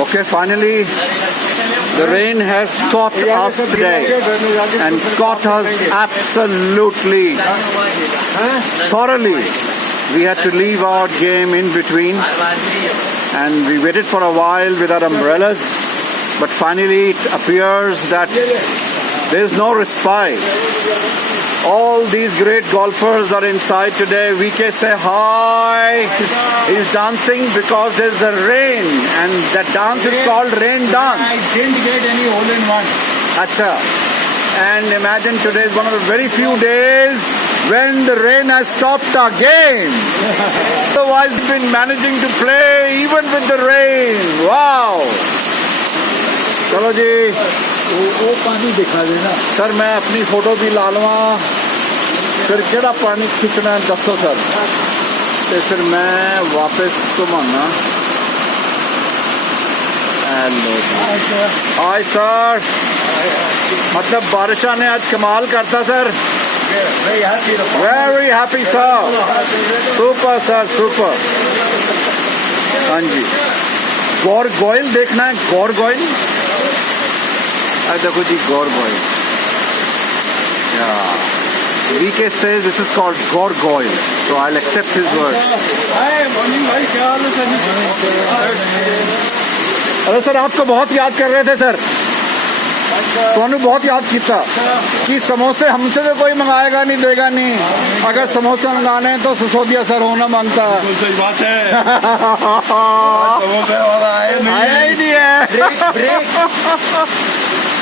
Okay, finally, the rain has caught us today and caught us absolutely, thoroughly. We had to leave our game in between and we waited for a while with our umbrellas, but finally it appears that there is no respite. All these great golfers are inside today. VK, say hi. He's dancing because there's a rain and that dance is called rain dance. I didn't get any hole in one. Acha. And imagine today is one of the very few days when the rain has stopped our game. Otherwise, we've been managing to play even with the rain. Wow. चलो जी वो पानी दिखा देना sir मैं अपनी photo भी ला लवा फिर केड़ा पानी खिंचना दसो सर ते फिर मैं वापस घुमाना हाय सर मतलब बारिशा ने आज कमाल करता sir very happy sir super sir super हाँ जी गौरगोइल देखना है गौरगोइल देखो जी गौरगोइल VK says this is called Gorgoil, so I'll accept his word. अरे सर आपको बहुत याद कर रहे थे सर कौन बहुत याद किया कि समोसे हमसे तो कोई मंगाएगा नहीं देगा नहीं अगर समोसे मंगाने हैं तो सिसोदिया सर होना मांगता है सही बात है आया ही नहीं है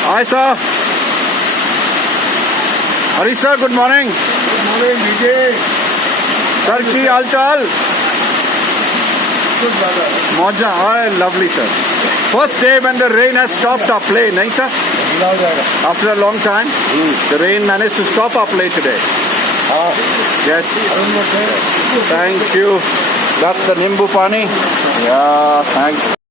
hi sir Hari sir good morning sir की हाल चाल मौजा hi lovely sir first day when the rain has stopped our play नहीं sir after a long time the rain managed to stop our play today yes thank you that's the nimbu pani yeah thanks